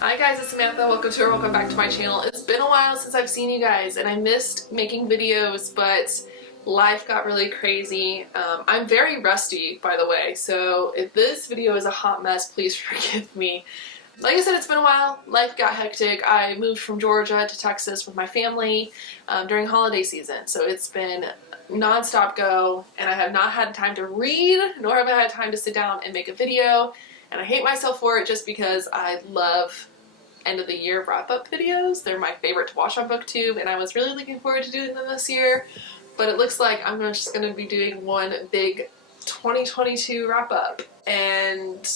Hi guys, it's Samantha. Welcome back to my channel. It's been a while since I've seen you guys and I missed making videos, but life got really crazy. I'm very rusty, by the way, so if this video is a hot mess, please forgive me. Like I said, it's been a while. Life got hectic. I moved from Georgia to Texas with my family during holiday season, so it's been non-stop go, and I have not had time to read, nor have I had time to sit down and make a video. And I hate myself for it just because I love end of the year wrap-up videos. They're my favorite to watch on BookTube, and I was really looking forward to doing them this year. But it looks like I'm just going to be doing one big 2022 wrap-up. And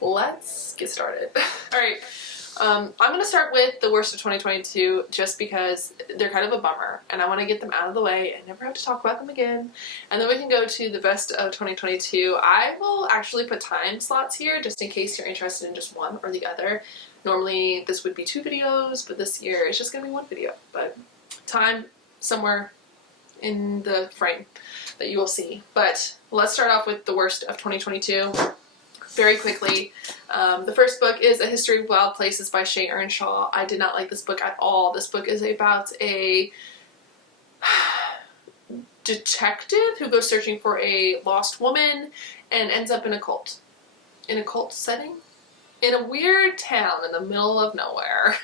let's get started. Alright, I'm going to start with the worst of 2022 just because they're kind of a bummer and I want to get them out of the way and never have to talk about them again. And then we can go to the best of 2022. I will actually put time slots here just in case you're interested in just one or the other. Normally this would be 2 videos, but this year it's just going to be 1 video. But time somewhere in the frame that you will see. But let's start off with the worst of 2022. Very quickly, the first book is A History of Wild Places by Shea Earnshaw. I did not like this book at all. This book is about a detective who goes searching for a lost woman and ends up in a cult setting in a weird town in the middle of nowhere.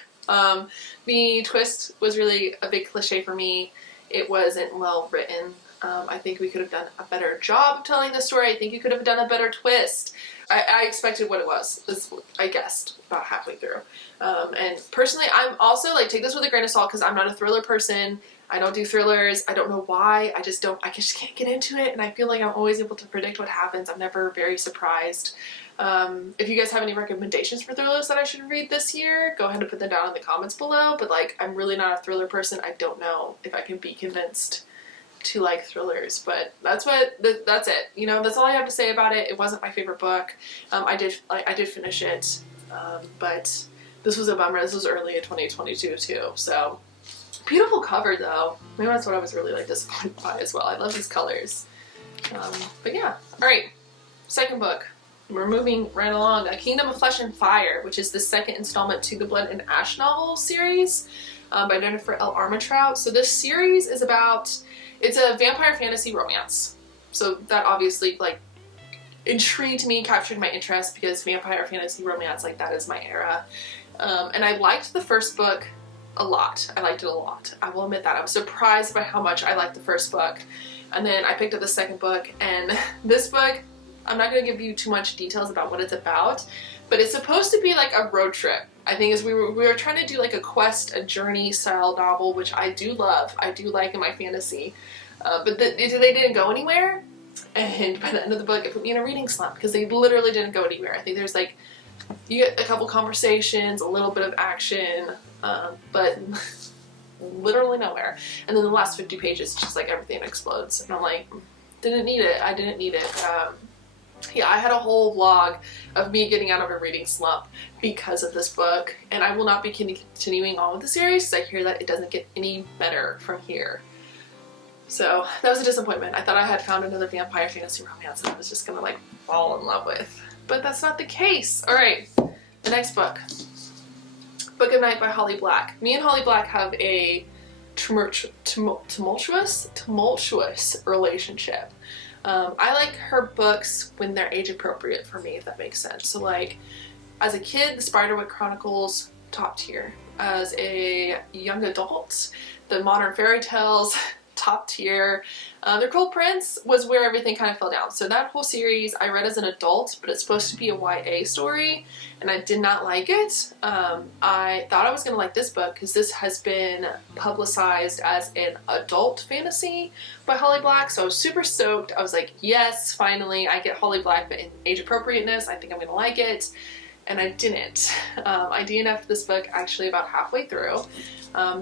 The twist was really a big cliche for me. It wasn't well written. I think we could have done a better job of telling the story. I think you could have done a better twist. I expected what it was. I guessed about halfway through. And personally, I'm also like, take this with a grain of salt because I'm not a thriller person. I don't do thrillers. I don't know why. I just can't get into it. And I feel like I'm always able to predict what happens. I'm never very surprised. If you guys have any recommendations for thrillers that I should read this year, go ahead and put them down in the comments below. But like, I'm really not a thriller person. I don't know if I can be convinced to like thrillers, but that's it. You know, that's all I have to say about it. It wasn't my favorite book. I did finish it, but this was a bummer. This was early in 2022 too. So beautiful cover though. Maybe that's what I was really like disappointed by as well. I love these colors. But yeah. All right. Second book. We're moving right along. A Kingdom of Flesh and Fire, which is the second installment to the Blood and Ash novel series by Jennifer L. Armentrout. So this series is about, it's a vampire fantasy romance. So that obviously like intrigued me, captured my interest because vampire fantasy romance, like that is my era. And I liked the first book a lot. I liked it a lot. I will admit that. I was surprised by how much I liked the first book. And then I picked up the second book, and this book, I'm not going to give you too much details about what it's about, but it's supposed to be like a road trip. I think as we were trying to do like a quest, a journey style novel, which I do love. I do like in my fantasy. But they didn't go anywhere. And by the end of the book, it put me in a reading slump because they literally didn't go anywhere. I think there's like, you get a couple conversations, a little bit of action, but literally nowhere. And then the last 50 pages, just like everything explodes. And I'm like, didn't need it. I didn't need it. Yeah, I had a whole vlog of me getting out of a reading slump because of this book, and I will not be continuing on with the series because I hear that it doesn't get any better from here. So that was a disappointment. I thought I had found another vampire fantasy romance that I was just gonna like fall in love with, but that's not the case. All right, the next book, Book of Night by Holly Black. Me and Holly Black have a tumultuous relationship. I like her books when they're age appropriate for me, if that makes sense. So like, as a kid, the Spiderwick Chronicles, top tier. As a young adult, the modern fairy tales, top tier. The Cruel Prince was where everything kind of fell down. So that whole series I read as an adult, but it's supposed to be a YA story, and I did not like it. I thought I was going to like this book because this has been publicized as an adult fantasy by Holly Black, so I was super stoked. I was like, yes, finally, I get Holly Black, but in age appropriateness, I think I'm going to like it. And I didn't. I DNF'd this book actually about halfway through.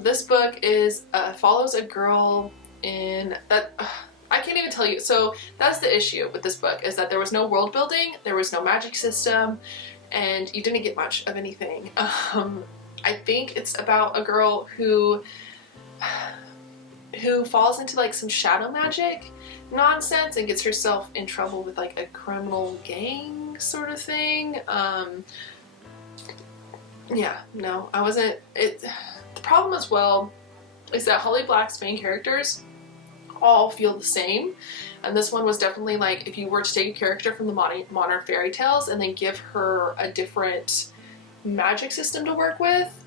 This book is follows a girl in that I can't even tell you. So that's the issue with this book, is that there was no world building, there was no magic system, and you didn't get much of anything. I think it's about a girl who falls into like some shadow magic nonsense and gets herself in trouble with like a criminal gang sort of thing. Yeah, no, I wasn't. The problem as well is that Holly Black's main characters all feel the same, and this one was definitely like if you were to take a character from the modern fairy tales and then give her a different magic system to work with.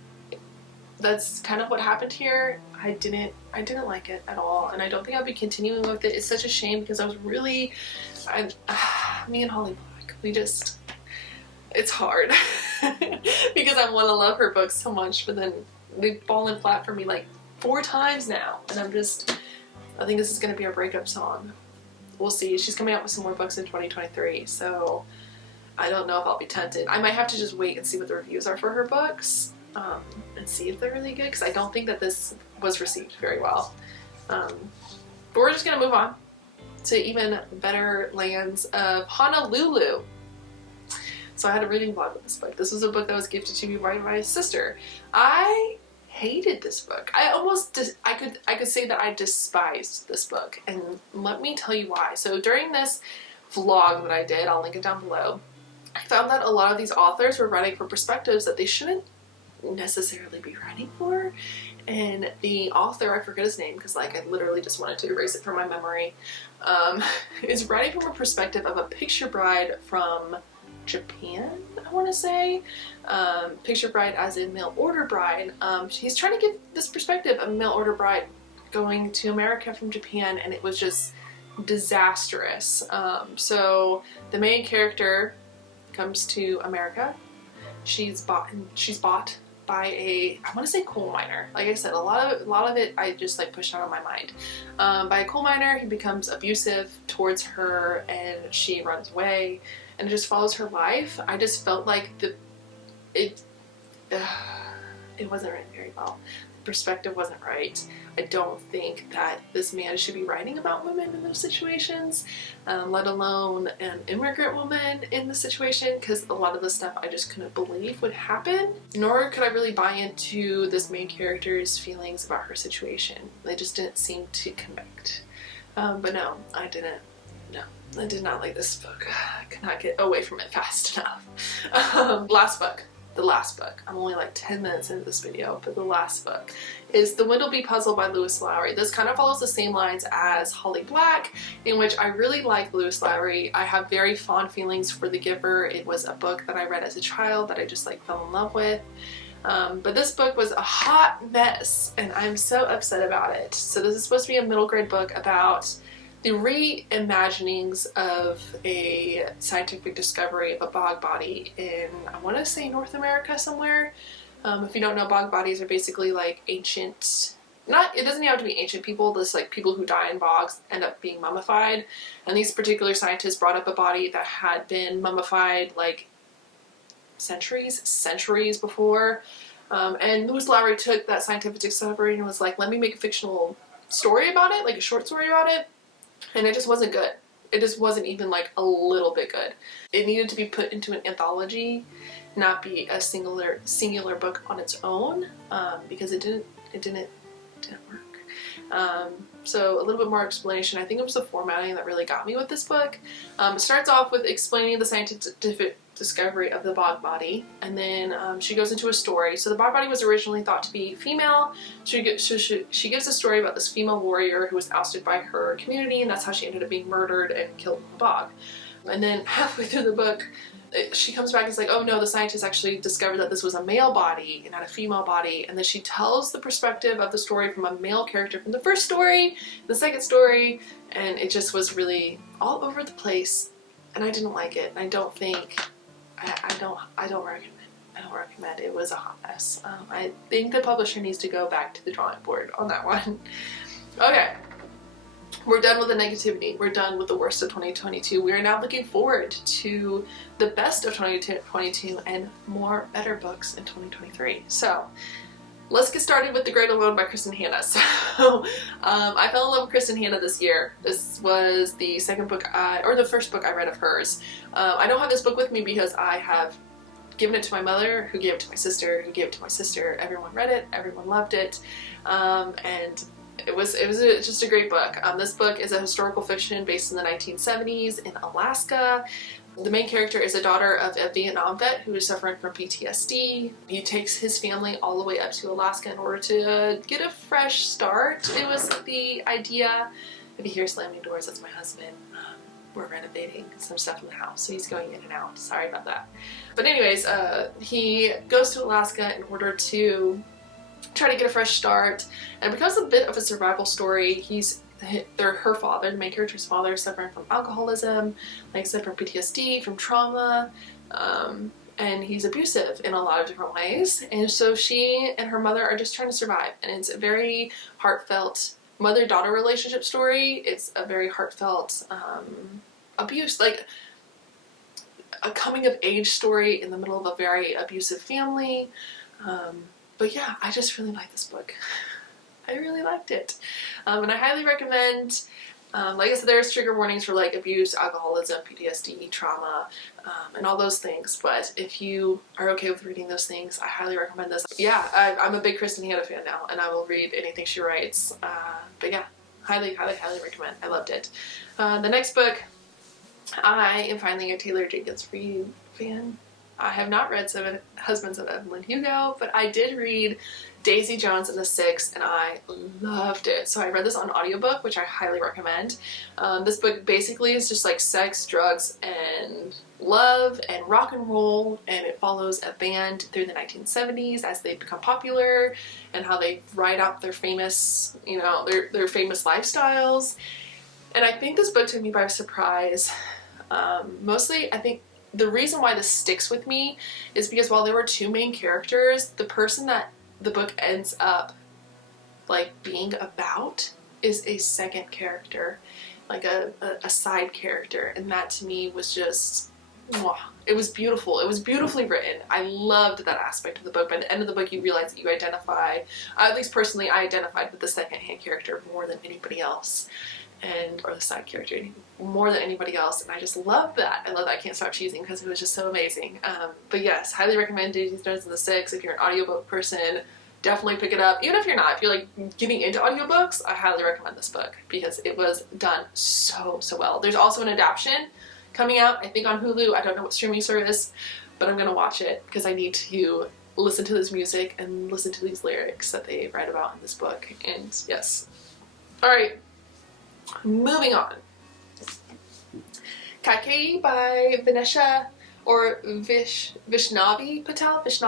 That's kind of what happened here. I didn't like it at all, and I don't think I'll be continuing with it. It's such a shame because I was really, me and Holly Black, it's hard because I want to love her books so much, but then they've fallen flat for me like 4 times now, and I think this is going to be our breakup song. We'll see. She's coming out with some more books in 2023, so I don't know if I'll be tempted. I might have to just wait and see what the reviews are for her books, and see if they're really good, because I don't think that this was received very well. But we're just going to move on to even better lands of Honolulu. So I had a reading vlog with this book. This was a book that was gifted to me by my sister. I hated this book. I could say that I despised this book, and let me tell you why. So during this vlog that I did, I'll link it down below, I found that a lot of these authors were writing from perspectives that they shouldn't necessarily be writing for, and the author, I forget his name because like I literally just wanted to erase it from my memory, is writing from a perspective of a picture bride from Japan, I want to say. Picture bride as in mail order bride. He's trying to give this perspective of a mail order bride going to America from Japan, and it was just disastrous. So the main character comes to America. She's bought by I want to say coal miner. Like I said, a lot of it I just like pushed out of my mind. By a coal miner, he becomes abusive towards her, and she runs away, and it just follows her life. I just felt like it wasn't written very well. The perspective wasn't right. I don't think that this man should be writing about women in those situations, let alone an immigrant woman in the situation, because a lot of the stuff I just couldn't believe would happen, nor could I really buy into this main character's feelings about her situation. They just didn't seem to connect. But no, I didn't. No, I did not like this book. I could not get away from it fast enough. The last book. I'm only like 10 minutes into this video, but the last book is The Windleby Puzzle by Lewis Lowry. This kind of follows the same lines as Holly Black, in which I really like Lewis Lowry. I have very fond feelings for The Giver. It was a book that I read as a child that I just like fell in love with. But this book was a hot mess, and I'm so upset about it. So this is supposed to be a middle grade book about the reimaginings of a scientific discovery of a bog body in, I want to say, North America somewhere. If you don't know, bog bodies are basically like ancient, it doesn't even have to be ancient people, this like people who die in bogs end up being mummified. And these particular scientists brought up a body that had been mummified like centuries before. And Lewis Lowry took that scientific discovery and was like, let me make a fictional story about it, like a short story about it. And it just wasn't good. It just wasn't even like a little bit good. It needed to be put into an anthology, not be a singular book on its own, because it didn't work. So a little bit more explanation. I think it was the formatting that really got me with this book. It starts off with explaining the scientific discovery of the bog body, and then she goes into a story. So the bog body was originally thought to be female. She gives a story about this female warrior who was ousted by her community, and that's how she ended up being murdered and killed in the bog. And then halfway through the book, she comes back and is like, oh no, the scientists actually discovered that this was a male body and not a female body. And then she tells the perspective of the story from a male character from the first story, the second story, and it just was really all over the place, and I didn't like it. I don't think I don't recommend. It was a hot mess. I think the publisher needs to go back to the drawing board on that one. Okay, we're done with the negativity. We're done with the worst of 2022. We are now looking forward to the best of 2022 and more better books in 2023. So let's get started with The Great Alone by Kristen Hanna. So I fell in love with Kristen Hanna this year. This was the first book I read of hers. I don't have this book with me because I have given it to my mother, who gave it to my sister, who gave it to my sister. Everyone read it, everyone loved it, and it was just a great book. This book is a historical fiction based in the 1970s in Alaska. The main character is a daughter of a Vietnam vet who is suffering from PTSD. He takes his family all the way up to Alaska in order to get a fresh start. It was the idea. If you hear slamming doors, that's my husband. We're renovating some stuff in the house, so he's going in and out. Sorry about that. But anyways, he goes to Alaska in order to try to get a fresh start, and it becomes a bit of a survival story. Her father, the main character's father, is suffering from alcoholism, like I said, from PTSD, from trauma, and he's abusive in a lot of different ways. And so she and her mother are just trying to survive, and it's a very heartfelt mother-daughter relationship story. It's a very heartfelt abuse, like a coming-of-age story in the middle of a very abusive family. But yeah, I just really like this book. I really liked it. And I highly recommend, like I said, there's trigger warnings for like abuse, alcoholism, PTSD, trauma, and all those things. But if you are okay with reading those things, I highly recommend this. Yeah, I'm a big Kristen Hanna fan now, and I will read anything she writes. But yeah, highly, highly, highly recommend. I loved it. The next book, I am finally a Taylor Jenkins Reid fan. I have not read Seven Husbands of Evelyn Hugo, but I did read Daisy Jones and the Six, and I loved it. So I read this on audiobook, which I highly recommend. This book basically is just like sex, drugs, and love, and rock and roll, and it follows a band through the 1970s as they become popular, and how they ride out their famous, you know, their famous lifestyles. And I think this book took me by surprise. Mostly, I think the reason why this sticks with me is because while there were two main characters, the person that the book ends up like being about is a second character, like a side character, and that to me was just, mwah. It was beautiful. It was beautifully written. I loved that aspect of the book. By the end of the book, you realize that you identify, at least personally, I identified with the second-hand character more than anybody else, or the side character more than anybody else, and I just love that. I love that. I can't stop cheesing because it was just so amazing. But yes, highly recommend Daisy Jones and the Six. If you're an audiobook person, definitely pick it up. Even if you're not, if you're like getting into audiobooks, I highly recommend this book because it was done so well. There's also an adaptation coming out, I think on Hulu. I don't know what streaming service, but I'm gonna watch it because I need to listen to this music and listen to these lyrics that they write about in this book. And yes. Alright, moving on. Kaikeyi by Vanesha, or Vishnavi Patel. If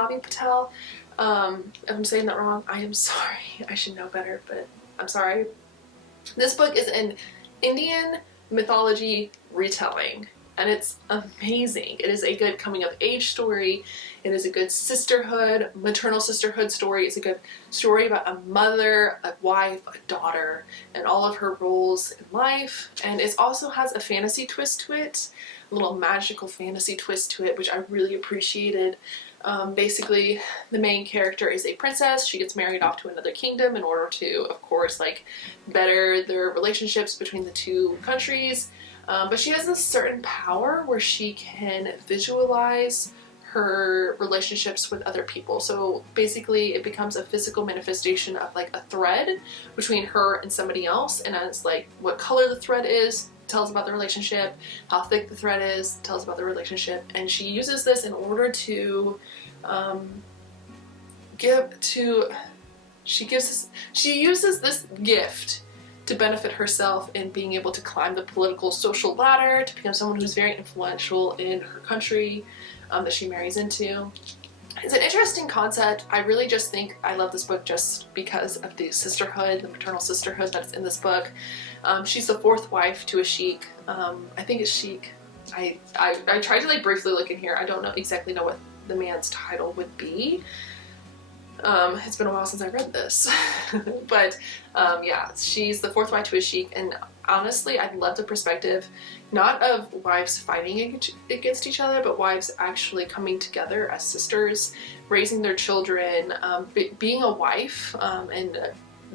I'm saying that wrong, I am sorry. I should know better, but I'm sorry. This book is an Indian mythology retelling, and it's amazing. It is a good coming-of-age story. It is a good sisterhood, maternal sisterhood story. It's a good story about a mother, a wife, a daughter, and all of her roles in life. And it also has a fantasy twist to it, a little magical fantasy twist to it, which I really appreciated. Basically, the main character is a princess. She gets married off to another kingdom in order to, of course, like better their relationships between the two countries. But she has this certain power where she can visualize her relationships with other people. So basically it becomes a physical manifestation of like a thread between her and somebody else, and as like what color the thread is tells about the relationship, how thick the thread is tells about the relationship, and she uses this in order to she uses this gift to benefit herself in being able to climb the political social ladder, to become someone who's very influential in her country that she marries into. It's an interesting concept. I really just think I love this book just because of the sisterhood, the maternal sisterhood that's in this book. She's the fourth wife to a sheik. I think it's sheik. I tried to like briefly look in here. I don't exactly know what the man's title would be. It's been a while since I read this. But yeah, she's the fourth wife to a sheik, and honestly, I love the perspective not of wives fighting against each other, but wives actually coming together as sisters, raising their children, being a wife, and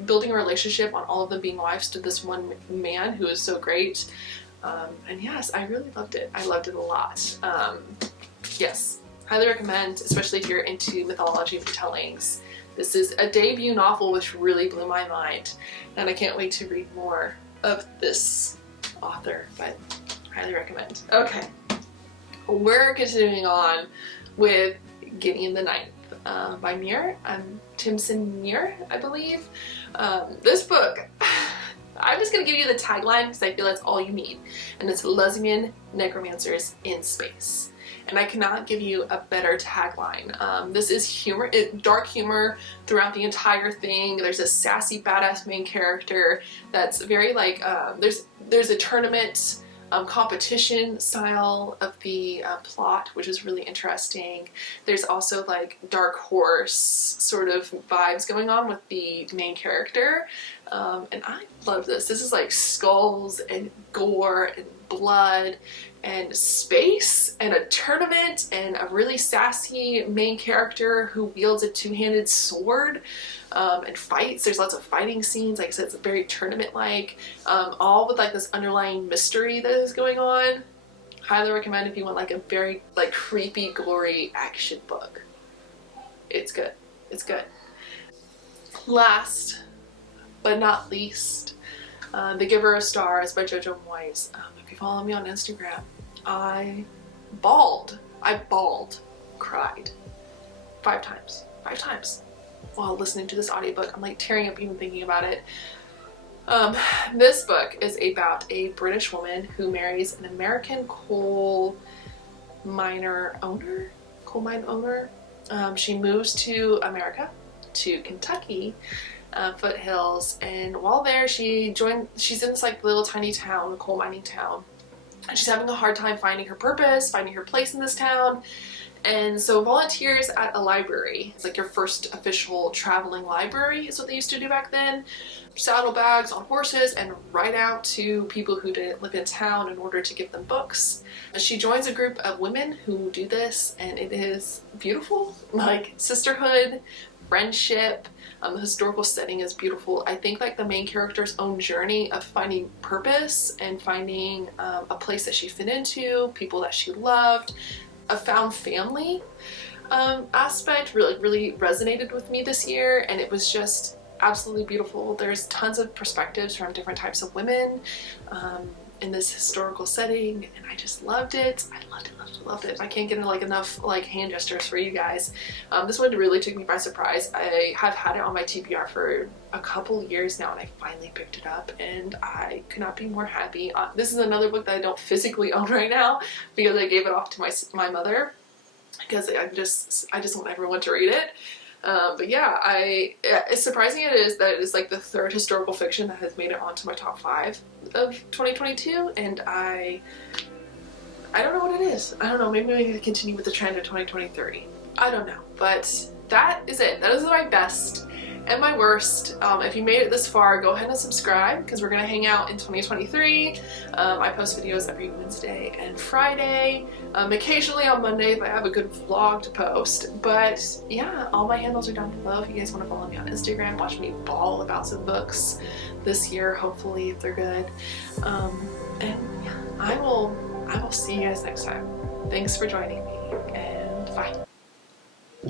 building a relationship on all of them being wives to this one man who is so great. And yes, I really loved it. I loved it a lot. Yes, highly recommend, especially if you're into mythology retellings. This is a debut novel which really blew my mind, and I can't wait to read more of this author, but highly recommend. Okay, We're continuing on with Gideon the Ninth by Muir. Timson Muir, I believe. This book, I'm just going to give you the tagline because I feel that's all you need. And it's Lesbian Necromancers in Space. And I cannot give you a better tagline. This is humor, dark humor throughout the entire thing. There's a sassy, badass main character that's very like, there's a tournament competition style of the plot, which is really interesting. There's also like dark horse sort of vibes going on with the main character, and I love this. This is like skulls and gore and blood and space and a tournament and a really sassy main character who wields a two-handed sword and fights. There's lots of fighting scenes. Like I said, it's very tournament-like, all with like this underlying mystery that is going on. Highly recommend if you want like a very like creepy, gory action book. It's good. It's good. Last but not least, The Giver of Stars by Jojo Moyes. If you follow me on Instagram, I bawled, cried 5 times while listening to this audiobook. I'm like tearing up even thinking about it. This book is about a British woman who marries an American coal mine owner. She moves to America, to Kentucky, foothills, and while there she's in this like little tiny town, a coal mining town, and she's having a hard time finding her purpose, finding her place in this town. And so volunteers at a library. It's like your first official traveling library is what they used to do back then. Saddlebags on horses and ride out to people who didn't live in town in order to give them books. She joins a group of women who do this, and it is beautiful, like sisterhood, friendship. The historical setting is beautiful. I think like the main character's own journey of finding purpose and finding a place that she fit into, people that she loved, a found family aspect really resonated with me this year, and it was just absolutely beautiful. There's tons of perspectives from different types of women in this historical setting, and I just loved it. I loved it. I can't get like enough like hand gestures for you guys. This one really took me by surprise. I have had it on my TBR for a couple years now, and I finally picked it up, and I could not be more happy. This is another book that I don't physically own right now because I gave it off to my mother because I just want everyone to read it. But yeah, as surprising it is that it is like the 3rd historical fiction that has made it onto my top 5 of 2022, and I don't know what it is. I don't know, maybe we need to continue with the trend of 2023. I don't know, but that is it. That is my best and my worst. If you made it this far, go ahead and subscribe because we're gonna hang out in 2023. I post videos every Wednesday and Friday, occasionally on Monday if I have a good vlog to post. But yeah, all my handles are down below if you guys want to follow me on Instagram, watch me bawl about some books this year, hopefully, if they're good. And yeah, I will see you guys next time. Thanks for joining me, and bye.